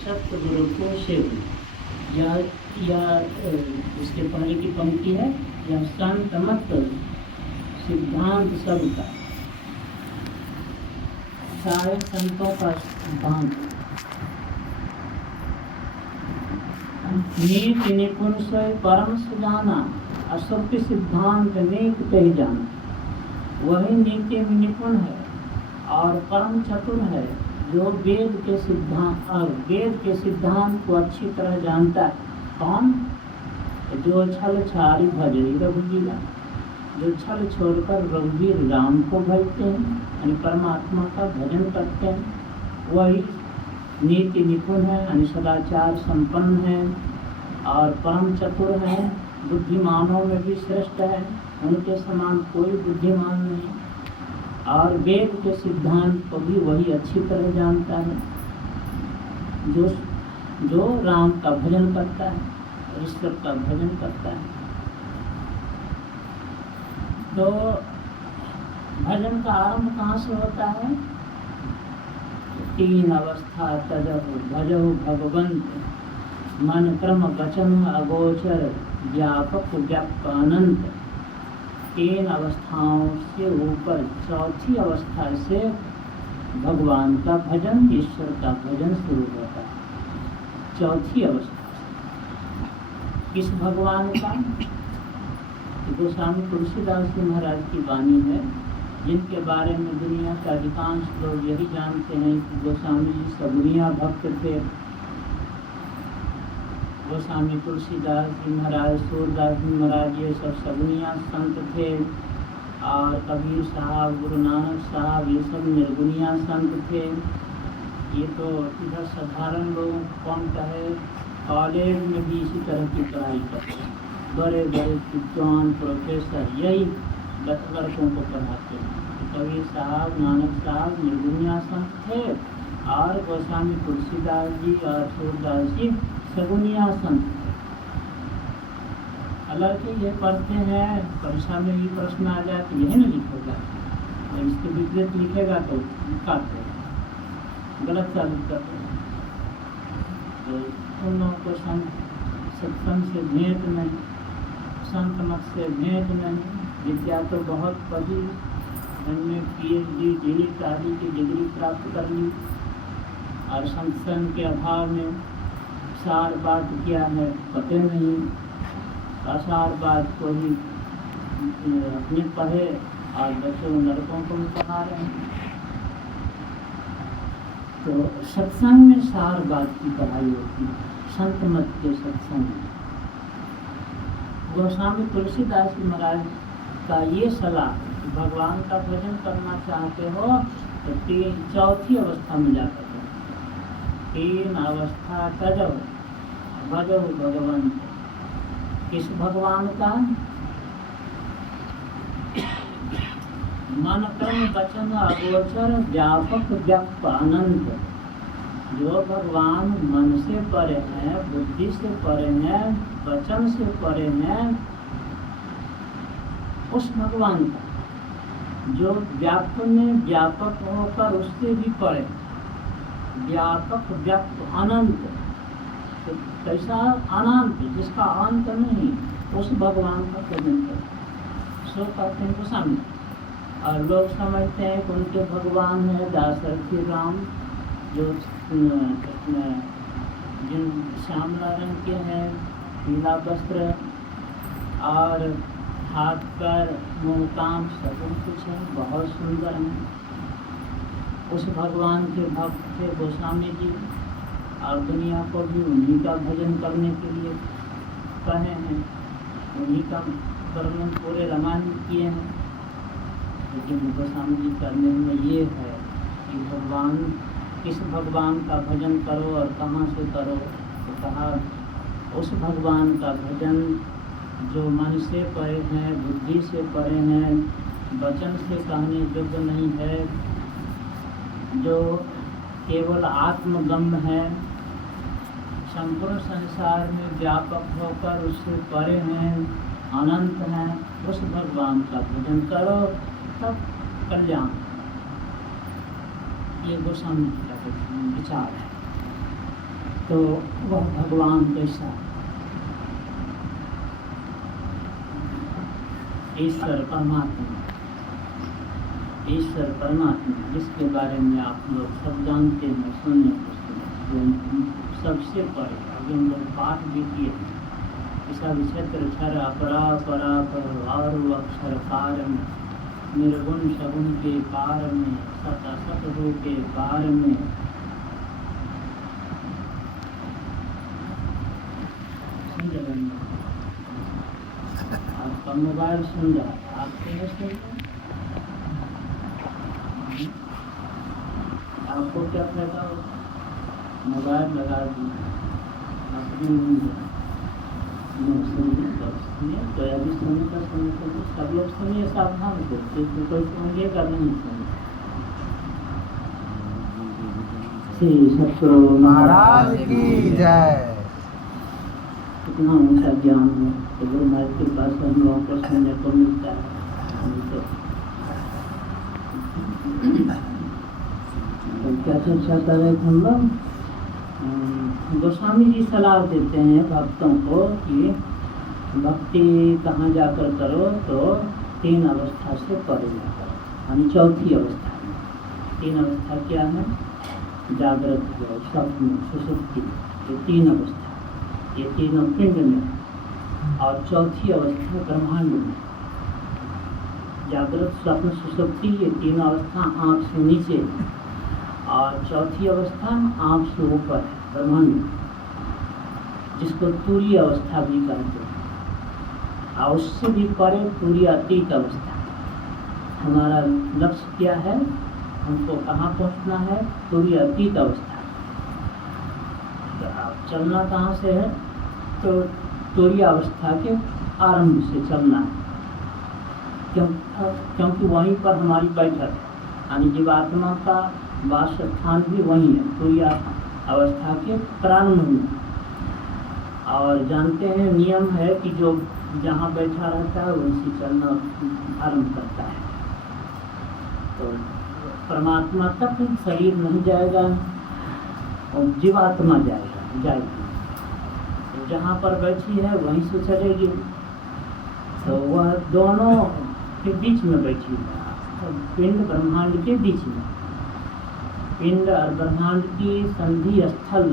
सतगुरु को सेव। या इसके पहले की पंक्ति है, यह संत मत सिद्धांत सबका, सारे संतों का सिद्धांत। नीति निपुण से परम सुजाना, असत्य सिद्धांत नेक कही जाना। वही नीति में निपुण है और परम चतुर है, जो वेद के सिद्धांत को अच्छी तरह जानता है। कौन? जो छल छारी भजे रघुवीरा, जो छल छोड़कर रघुवीर राम को भजते हैं, यानी परमात्मा का भजन करते हैं, वही नीति निपुण है, यानी सदाचार संपन्न है और परम चतुर है, बुद्धिमानों में भी श्रेष्ठ है, उनके समान कोई बुद्धिमान नहीं। और वेद के सिद्धांत को भी वही अच्छी तरह जानता है, जो राम का भजन करता है, ईश्वर का भजन करता है। तो भजन का आरंभ कहाँ से होता है? तीन अवस्था तजहु भजहु भगवंत, मन क्रम वचन अगोचर व्यापक व्याप्त अनंत। तीन अवस्थाओं से ऊपर चौथी अवस्था से भगवान का भजन, ईश्वर का भजन शुरू होता है। चौथी अवस्था किस भगवान का? गोस्वामी तुलसीदास जी महाराज की वाणी है, जिनके बारे में दुनिया के अधिकांश लोग यही जानते हैं कि गोस्वामी जी सगुनिया भक्त थे। गोस्वामी तुलसीदास जी महाराज, सूरदास जी महाराज, ये सब सगुनिया संत थे। और कबीर साहब, गुरु नानक साहब, ये सब निर्गुनिया संत थे। ये तो इधर साधारण लोगों को कौन कहे, कॉलेज में भी इसी तरह की पढ़ाई करते हैं, बड़े बड़े विद्वान प्रोफेसर यही लड़कों को पढ़ाते हैं। कबीर साहब, नानक साहब निर्गुनिया संत थे और गोस्वामी तुलसीदास जी और सूरदास जी सगुनिया संत थे। लड़के ये पढ़ते हैं, परीक्षा में भी प्रश्न आ जाए तो यही नहीं लिखेगा, और इसके विपरीत लिखेगा तो काटते गलत साबित करते हैं। तो उन लोगों को सत्संग से भेंट नहीं, संत मत से भेंट नहीं। विद्या तो बहुत पढ़ी, उनमें PhD डीलिट आदि की डिग्री प्राप्त कर ली, और सत्संग के अभाव में सार बात क्या है पते नहीं, असार बात को ही अपने पढ़े और बच्चों लड़कों को भी पढ़ा रहे हैं। तो सत्संग में सार बात की पढ़ाई होती है, संत मत के सत्संग में। गोस्वामी तुलसीदास जी महाराज का ये सलाह, भगवान का भजन करना चाहते हो तो चौथी अवस्था में जाकर तीन अवस्था तजहु भजहु भगवंत। किस भगवान का? मन कर्म वचन अगोचर व्यापक व्याप्त अनंत। जो भगवान मन से परे हैं, बुद्धि से परे हैं, वचन से परे हैं, उस भगवान का जो व्याप्त में व्यापक होकर उससे भी परे, व्यापक व्याप्त अनंत। तो कैसा अनंत, जिसका अंत नहीं, उस भगवान का भजन करो, सो कहते हैं गोस्वामी। और लोग समझते हैं कि उनके भगवान है दाशरथी राम, जो जिन श्यामला रंग के हैं, पीला वस्त्र और हाथ पर मुँह सब कुछ है, बहुत सुंदर है। उस भगवान के भक्त थे गोस्वामी जी, और दुनिया को भी उन्हीं का भजन करने के लिए कहे हैं, उन्हीं का वर्णन पूरे रामायण में किए हैं। लेकिन गोस्वामी जी करने में ये है कि भगवान, किस भगवान का भजन करो और कहाँ से करो। तो कहा उस भगवान का भजन जो मन से परे हैं, बुद्धि से परे हैं, वचन से कहने योग्य नहीं है, जो केवल आत्मगम्य है, संपूर्ण संसार में व्यापक होकर उससे परे हैं, अनंत हैं, उस भगवान का भजन करो तब कल्याण। ये गोस्वामी जी का विचार है। तो वह भगवान कैसा, ईश्वर परमात्मा, ईश्वर परमात्मा जिसके बारे में आप लोग सब जानते हैं, सुनने को सुने, सबसे परे अभी हम लोग पाठ भी किए हैं। ईसा विचित्र क्षर अपरा परा पर और अक्षर पार में, निर्गुण सगुण के पार में, सत असत हो के पार में। आपका मोबाइल सुन रहा है, आपके सुन रहे, आपको क्या फायदा हो, मोबाइल लगा दिए अपनी सुनिए, तो अभी सुनने का सुनने को सब लोग सुनिए, सावधान हो, कोई सुनिएगा नहीं सुनिए। श्री सतगुरु महाराज की जय। कितना ऊंचा ज्ञान है, तो गुरु महाराज के पास हम लोगों को सुनने को मिलता है। तो क्या चर्चा कर रहे थे हम लोग? गोस्वामी जी सलाह देते हैं भक्तों को कि भक्ति कहाँ जाकर करो, तो 3 अवस्था से परे जाकर, यानी चौथी अवस्था में। 3 अवस्था क्या है? जागृत, स्वप्न, सुषुप्ति, ये 3 अवस्था, ये तीनों पिंड में, और चौथी अवस्था ब्रह्मांड में। जागृत, स्वप्न, सुषुप्ति, ये 3 अवस्था आँख से नीचे, और चौथी अवस्था आँख से ऊपर है, ब्रह्मांड, जिसको तुरीय अवस्था भी कहते हैं। और उससे भी परे तुरीय अतीत अवस्था। हमारा लक्ष्य क्या है? हमको कहाँ पहुँचना है? तुरीय अतीत अवस्था। तो आप चलना कहाँ से है? तो तुरीय अवस्था के आरंभ से चलना है, क्योंकि वहीं पर हमारी बैठक है, यानी जीवात्मा का वास स्थान भी वहीं है, तुरीय अवस्था के प्रारंभ में। और जानते हैं नियम है कि जो जहाँ बैठा रहता है वहीं से चलना आरंभ करता है। तो परमात्मा तक शरीर नहीं जाएगा और जीवात्मा जाएगी। तो जहाँ पर बैठी है वहीं से चलेगी। तो वह दोनों के बीच में बैठी है, पिंड ब्रह्मांड के बीच में। पिंड और ब्रह्मांड की संधि स्थल,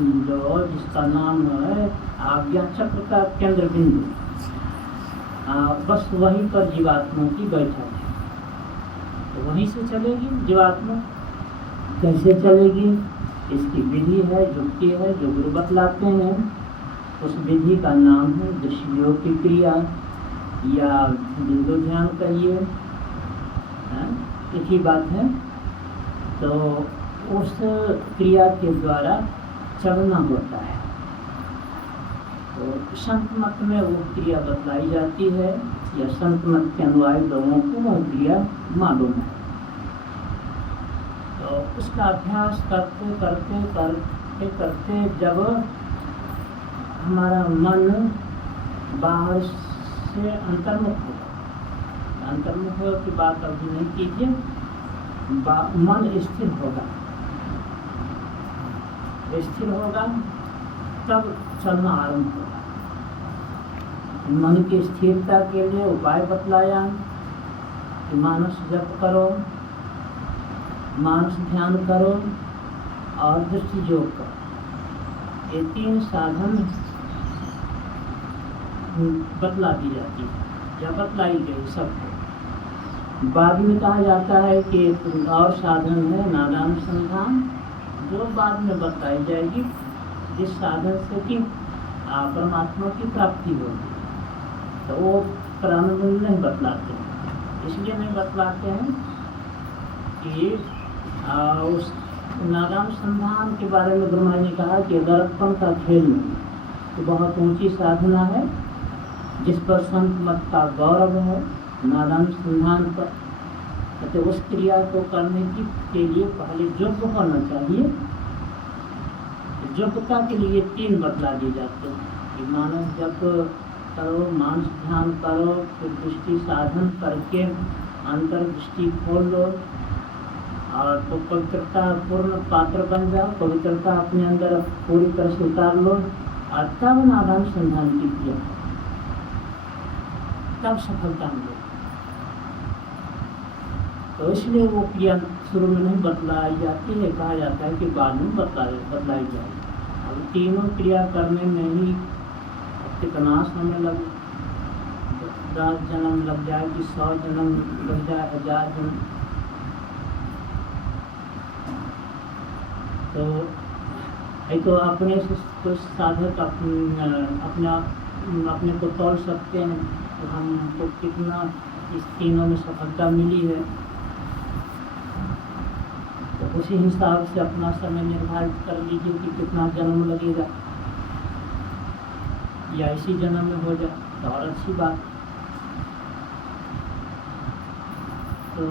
जो जिसका नाम है आज्ञा चक्र का केंद्र बिंदु, बस वहीं पर जीवात्मा की बैठक है। तो वहीं से चलेगी जीवात्मा। कैसे चलेगी? इसकी विधि है, युक्ति है, जो गुरु बतलाते हैं। उस विधि का नाम है दृश्य योग की क्रिया, या बिंदु ध्यान कहिए, एक ही बात है। तो उस क्रिया के द्वारा चलना होता है। तो संत मत में वो क्रिया बतलाई जाती है, या संत मत के अनुयायी लोगों को वह क्रिया मालूम है। तो उसका अभ्यास करते करते करते करते जब हमारा मन बाहर से अंतर्मुख होगा, अंतर्मुख की बात अभी नहीं कीजिए, मन स्थिर होगा, स्थिर होगा तब चलना आरंभ होगा। मन की स्थिरता के लिए उपाय बतलाया कि मानस जप करो, मानस ध्यान करो और दृष्टि योग करो। ये 3 साधन बतला दी जाती है, या बतलाई गई सबको। बाद में कहा जाता है कि एक और साधन है नादानुसंधान, जो बाद में बतलाई जाएगी, जिस साधन से कि परमात्मा की प्राप्ति होगी। तो वो प्रारंभ में नहीं बतलाते हैं, इसलिए नहीं बतलाते हैं कि उस नादानुसंधान के बारे में गुरु महाराज ने कहा कि दर्पण का खेल नहीं, तो बहुत ऊंची साधना है, जिस पर संत मत का गौरव है, नादानुसंधान पर। तो उस क्रिया को करने के लिए पहले योग्य होना चाहिए। योग्यता के लिए 3 बतला दिए जाते हैं कि मानस जप करो, मानस ध्यान करो, फिर दृष्टि साधन करके अंतर्दृष्टि खोल लो, और तो पवित्रता पूर्ण पात्र बन जाओ, पवित्रता अपने अंदर पूरी तरह से उतार लो और तब नादान संधान की क्रिया, तब सफलता मिलेगी। तो इसलिए वो क्रिया शुरू में नहीं बतलाई जाती है, कहा जाता है कि बाद में बतलाई जाएगी। अब तीनों क्रिया करने में ही कितना समय लगे, 10 जन्म लग जाए कि 100 जन्म लग जाए, 1000 जन्म। तो एक तो अपने से कुछ साधक अपने को तोल सकते हैं तो हमको कितना इस तीनों में सफलता मिली है, तो उसी हिसाब से अपना समय निर्धारित कर लीजिए कि कितना जन्म लगेगा, या इसी जन्म में हो जाए तो और अच्छी बात। तो